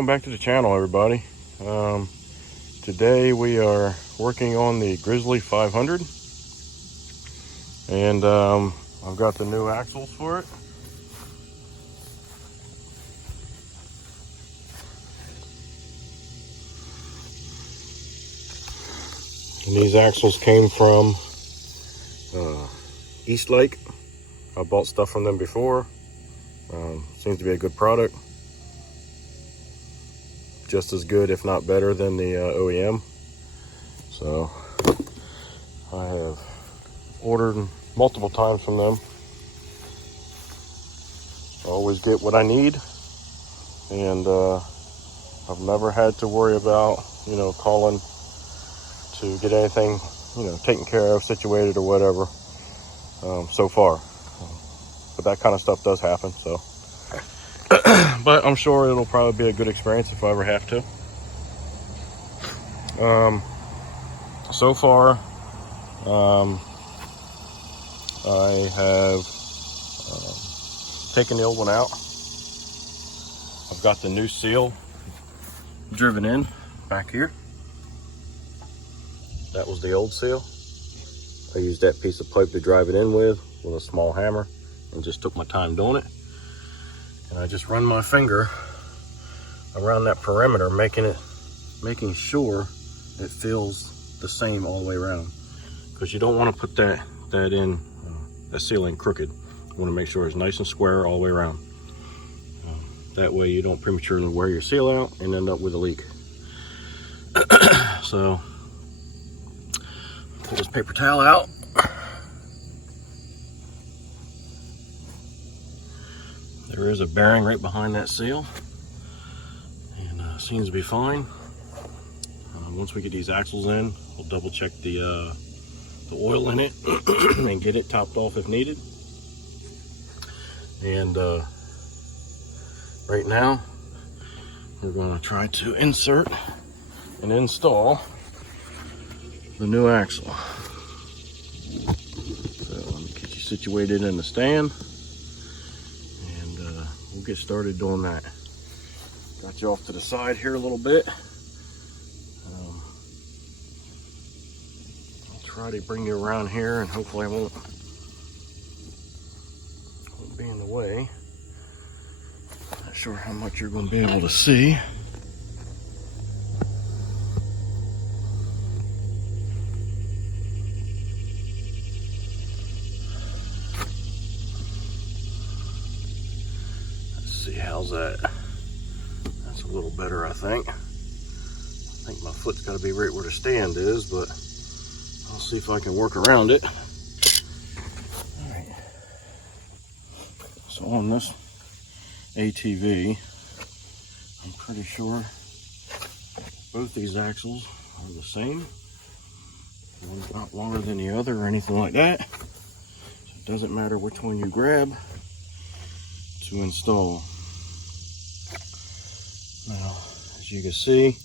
welcome back to the channel, everybody. Today we are working on the Grizzly 500, and I've got the new axles for it. And these axles came from Eastlake. I bought stuff from them before. Seems to be a good product. Just as good, if not better, than the OEM. So I have ordered multiple times from them. I always get what I need, and I've never had to worry about, calling to get anything, taken care of, situated, or whatever, so far. But that kind of stuff does happen, so. But I'm sure it'll probably be a good experience if I ever have to. So far, I have taken the old one out. I've got the new seal driven in back here. That was the old seal. I used that piece of pipe to drive it in with a small hammer, and just took my time doing it. And I just run my finger around that perimeter, making sure it feels the same all the way around. Because you don't want to put that seal in crooked. You want to make sure it's nice and square all the way around. That way you don't prematurely wear your seal out and end up with a leak. So, pull this paper towel out. There is a bearing right behind that seal, and seems to be fine. Once we get these axles in, we'll double check the oil in it and get it topped off if needed. And right now, we're going to try to insert and install the new axle. So let me get you situated in the stand. We'll get started doing that. Got you off to the side here a little bit. I'll try to bring you around here, and hopefully I won't be in the way. Not sure how much you're going to be able to see. How's that? That's a little better, I think. I think my foot's got to be right where the stand is, but I'll see if I can work around it. All right. So on this ATV, I'm pretty sure both these axles are the same. One's not longer than the other or anything like that. So it doesn't matter which one you grab to install. Now, as you can see,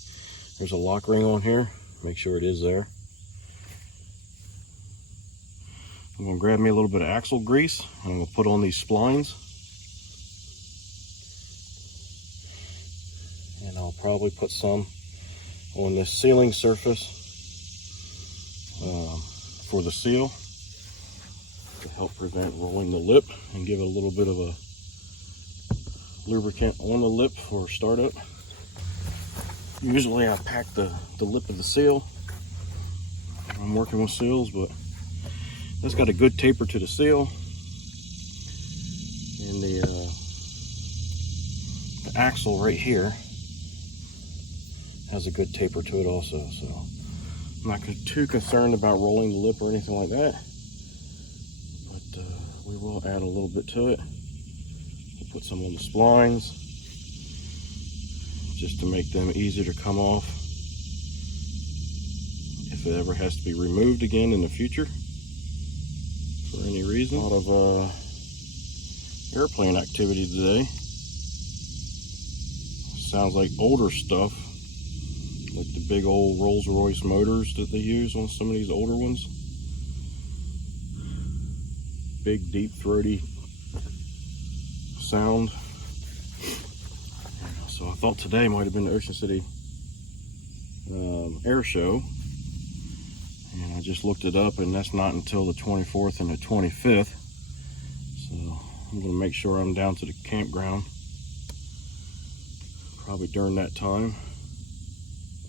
there's a lock ring on here. Make sure it is there. I'm going to grab me a little bit of axle grease, and I'm going to put on these splines. And I'll probably put some on this sealing surface for the seal to help prevent rolling the lip and give it a little bit of a lubricant on the lip for startup. Usually I pack the lip of the seal. I'm working with seals, but that's got a good taper to the seal, and the axle right here has a good taper to it also. So I'm not too concerned about rolling the lip or anything like that, but we will add a little bit to it. We'll put some on the splines just to make them easier to come off if it ever has to be removed again in the future for any reason. A lot of airplane activity today. Sounds like older stuff, like the big old Rolls-Royce motors that they use on some of these older ones. Big, deep, throaty sound. So I thought today might have been the Ocean City air show, and I just looked it up, and that's not until the 24th and the 25th. So I'm gonna make sure I'm down to the campground probably during that time,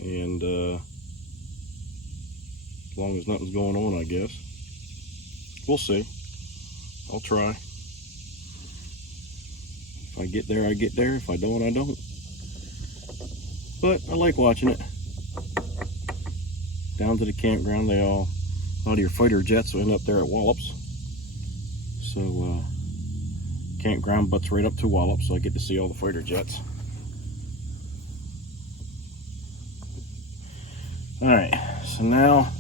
and as long as nothing's going on, I guess. We'll see. I'll try. If I get there, I get there. If I don't, I don't. But I like watching it. Down to the campground, a lot of your fighter jets will end up there at Wallops. So campground butts right up to Wallops, so I get to see all the fighter jets. All right, so now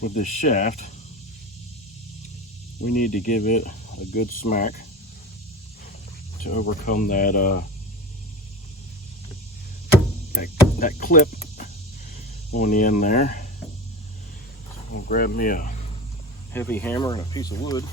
with this shaft, we need to give it a good smack to overcome that that clip on the end there. So I'll grab me a heavy hammer and a piece of wood.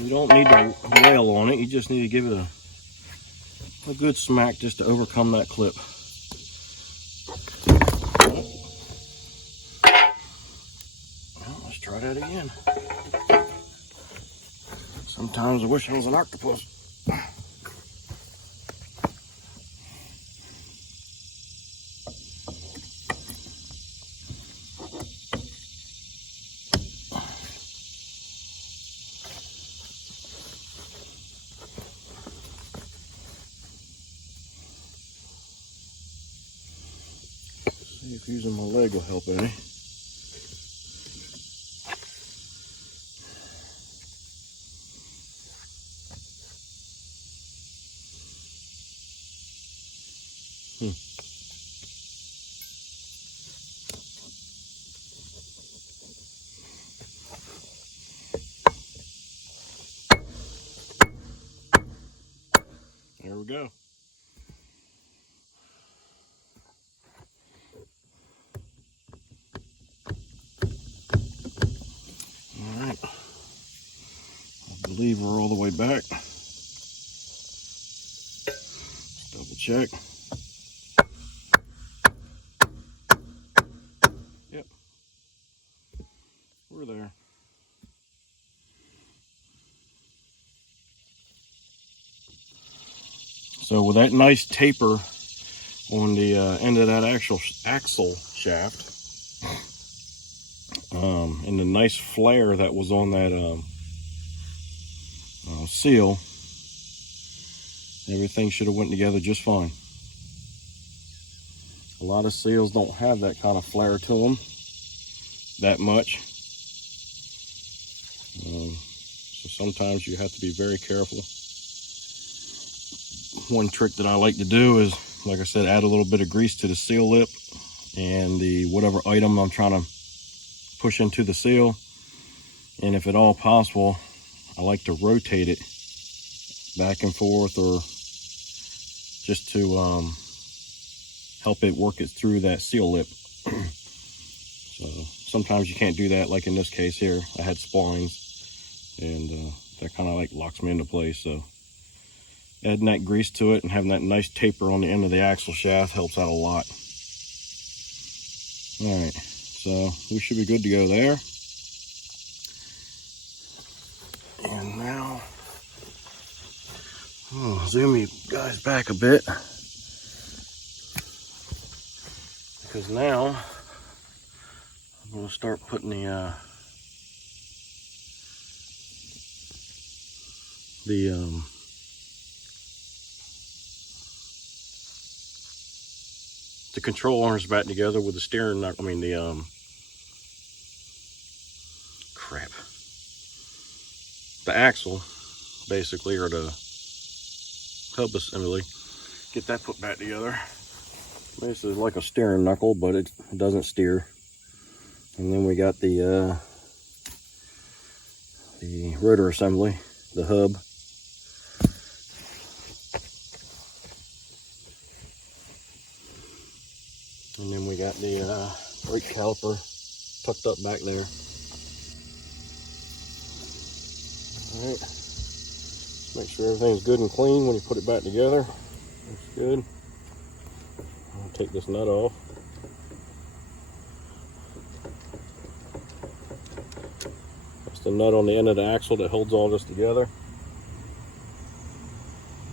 You don't need to wail on it, you just need to give it a good smack just to overcome that clip. Well, let's try that again. Sometimes I wish I was an octopus. See if using my leg will help any. There we go. All right. I believe we're all the way back. Let's double check. Yep. We're there. So with that nice taper on the end of that axle shaft, and the nice flare that was on that seal, everything should have went together just fine. A lot of seals don't have that kind of flare to them that much. So sometimes you have to be very careful. One trick that I like to do is, like I said, add a little bit of grease to the seal lip and the whatever item I'm trying to push into the seal, and if at all possible, I like to rotate it back and forth, or just to help it work it through that seal lip. So sometimes you can't do that, like in this case here, I had splines, and that kind of like locks me into place. So adding that grease to it and having that nice taper on the end of the axle shaft helps out a lot. All right, so we should be good to go there. And now, I'll zoom you guys back a bit, because now I'm going to start putting the control arms back together with the steering knuckle, the axle, basically, or the hub assembly. Get that put back together. This is like a steering knuckle, but it doesn't steer. And then we got the rotor assembly, the hub. And then we got the brake caliper tucked up back there. All right, just make sure everything's good and clean when you put it back together. Looks good. I'll take this nut off. That's the nut on the end of the axle that holds all this together.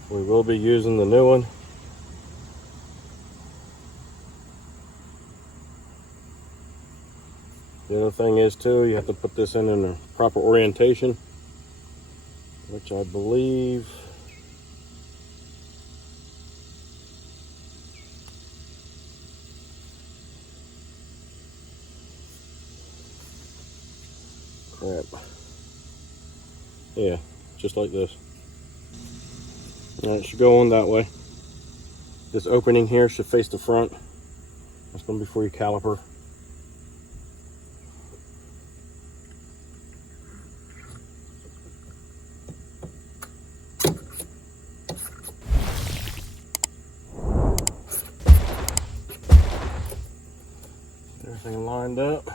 We will be using the new one. The other thing is too, you have to put this in a proper orientation, which I believe yeah, just like this. All right, it should go on that way. This opening here should face the front. That's going to be for your caliper. Everything lined up.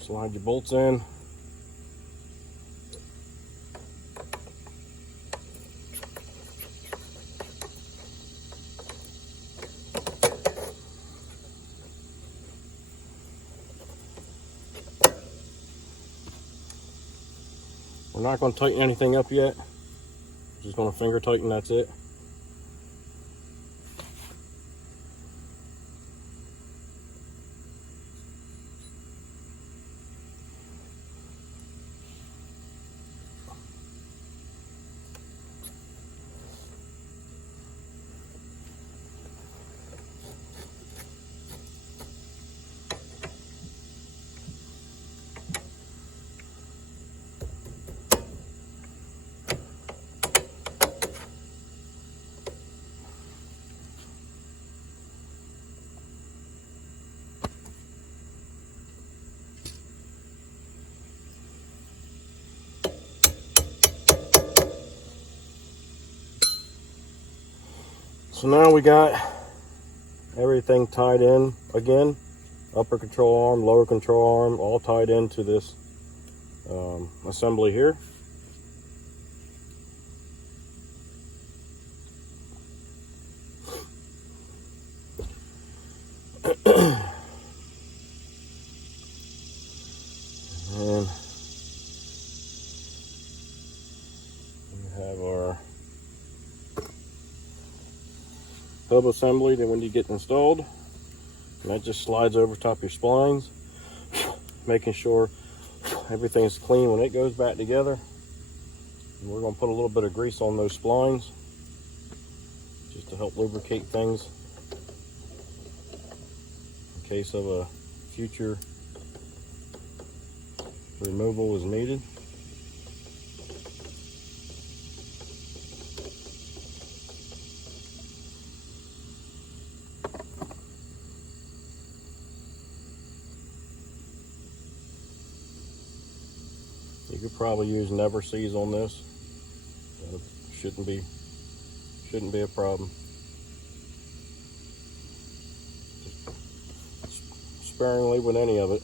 Slide your bolts in. We're not going to tighten anything up yet. Just going to finger tighten, that's it. So now we got everything tied in again. Upper control arm, lower control arm, all tied into this assembly here. And we have our hub assembly that when you get installed, and that just slides over top your splines, making sure everything's clean when it goes back together. And we're going to put a little bit of grease on those splines just to help lubricate things in case of a future removal is needed. You could probably use Never Seas on this. Shouldn't be a problem. Just sparingly with any of it.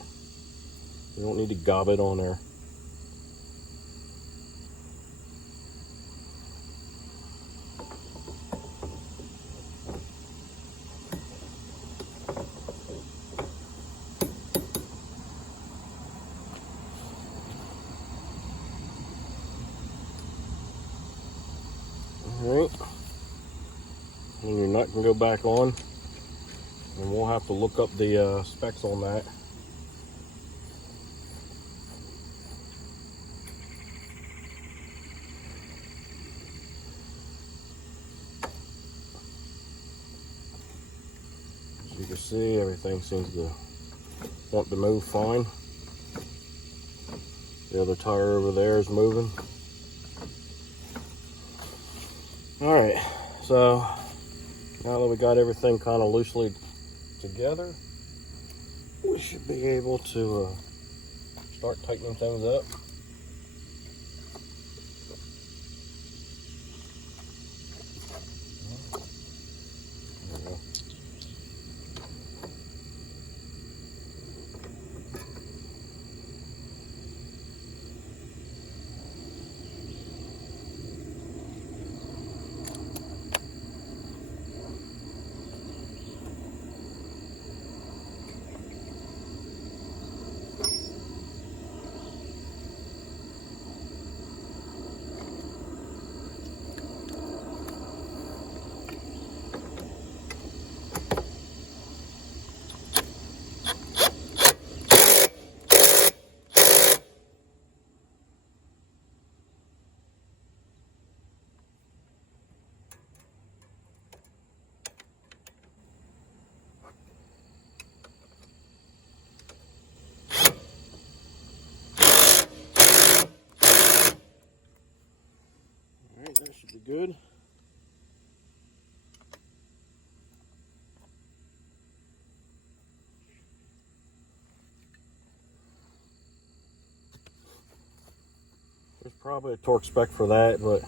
You don't need to gob it on there. Alright, and your nut can go back on, and we'll have to look up the specs on that. As you can see, everything seems to want to move fine. The other tire over there is moving. Alright, so now that we got everything kind of loosely together, we should be able to start tightening things up. There we go. Alright, that should be good. There's probably a torque spec for that, but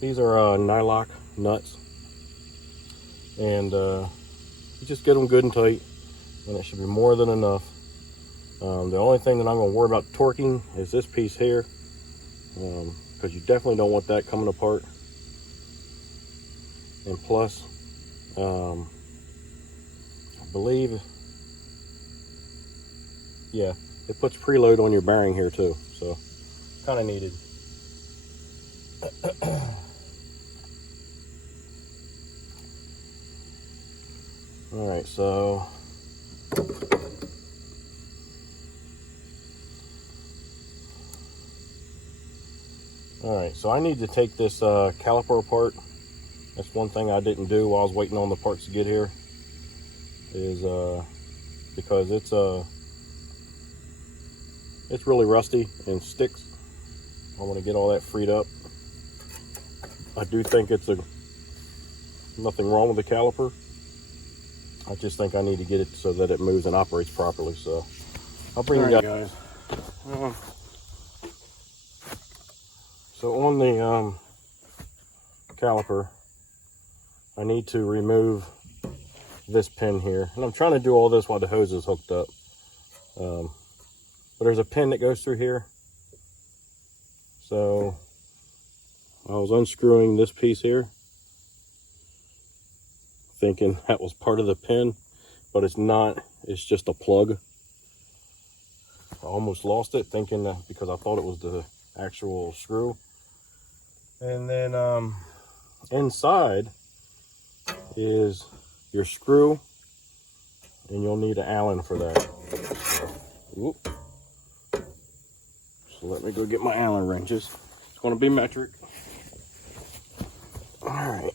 these are nylock nuts, and you just get them good and tight, and it should be more than enough. The only thing that I'm going to worry about torquing is this piece here, because you definitely don't want that coming apart. And plus, I believe, yeah, it puts preload on your bearing here too, so kind of needed. All right, so I need to take this caliper apart. That's one thing I didn't do while I was waiting on the parts to get here, is because it's really rusty and sticks. I want to get all that freed up. I do think it's nothing wrong with the caliper. I just think I need to get it so that it moves and operates properly. So I'll bring you guys. So on the caliper, I need to remove this pin here, and I'm trying to do all this while the hose is hooked up. But there's a pin that goes through here. So I was unscrewing this piece here, thinking that was part of the pin, but it's not. It's just a plug. I almost lost it thinking that, because I thought it was the actual screw. And then inside is your screw, and you'll need an Allen for that. So let me go get my Allen wrenches. It's going to be metric. All right.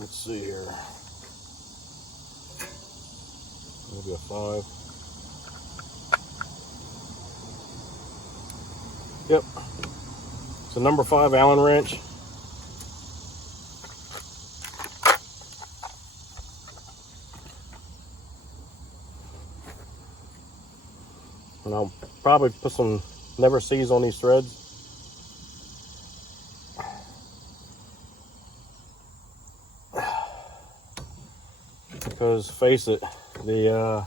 Let's see here. Maybe a 5. Yep. It's a number 5 Allen wrench. And I'll probably put some never sees on these threads. Because face it, the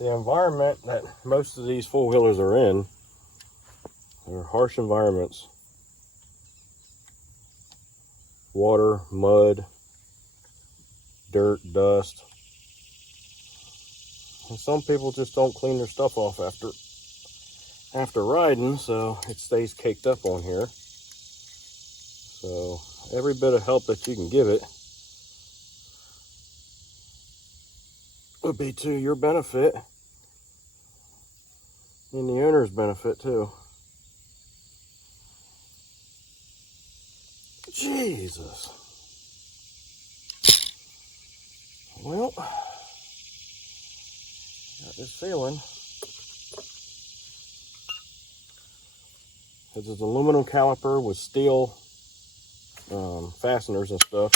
environment that most of these four-wheelers are in are harsh environments. Water, mud, dirt, dust. And some people just don't clean their stuff off after riding, so it stays caked up on here. So every bit of help that you can give it would be to your benefit and the owner's benefit too. Jesus. Well, got this feeling. This is aluminum caliper with steel fasteners and stuff.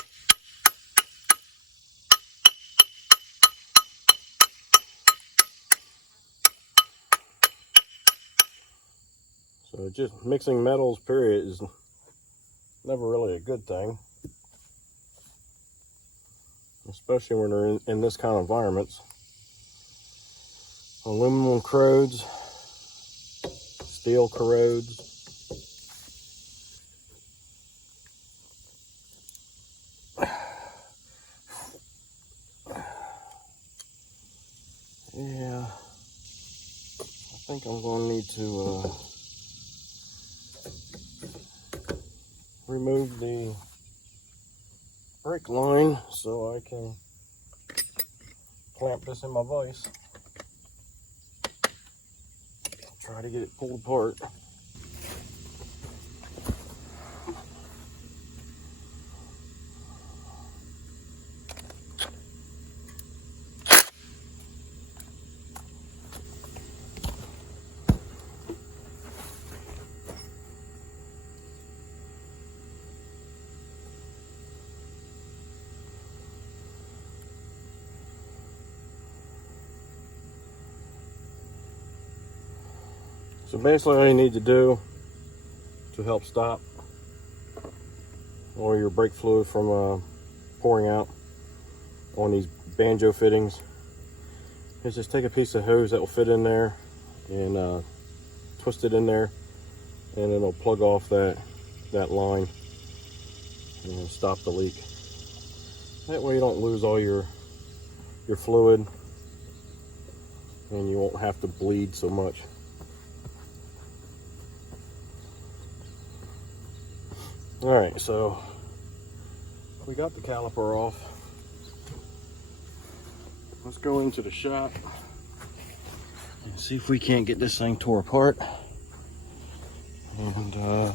So just mixing metals, period, is never really a good thing. Especially when they're in this kind of environments. Aluminum corrodes, steel corrodes. Yeah, I think I'm going to need to remove the brake line so I can clamp this in my vise. Try to get it pulled apart. So basically all you need to do to help stop all your brake fluid from pouring out on these banjo fittings is just take a piece of hose that will fit in there and twist it in there, and it'll plug off that line and stop the leak. That way you don't lose all your fluid and you won't have to bleed so much. Alright, so we got the caliper off. Let's go into the shop and see if we can't get this thing tore apart. And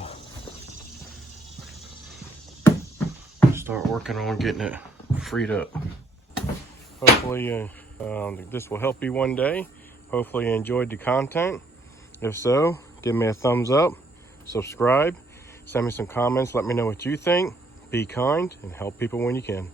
start working on getting it freed up. Hopefully this will help you one day. Hopefully you enjoyed the content. If so, give me a thumbs up, subscribe, send me some comments, let me know what you think. Be kind and help people when you can.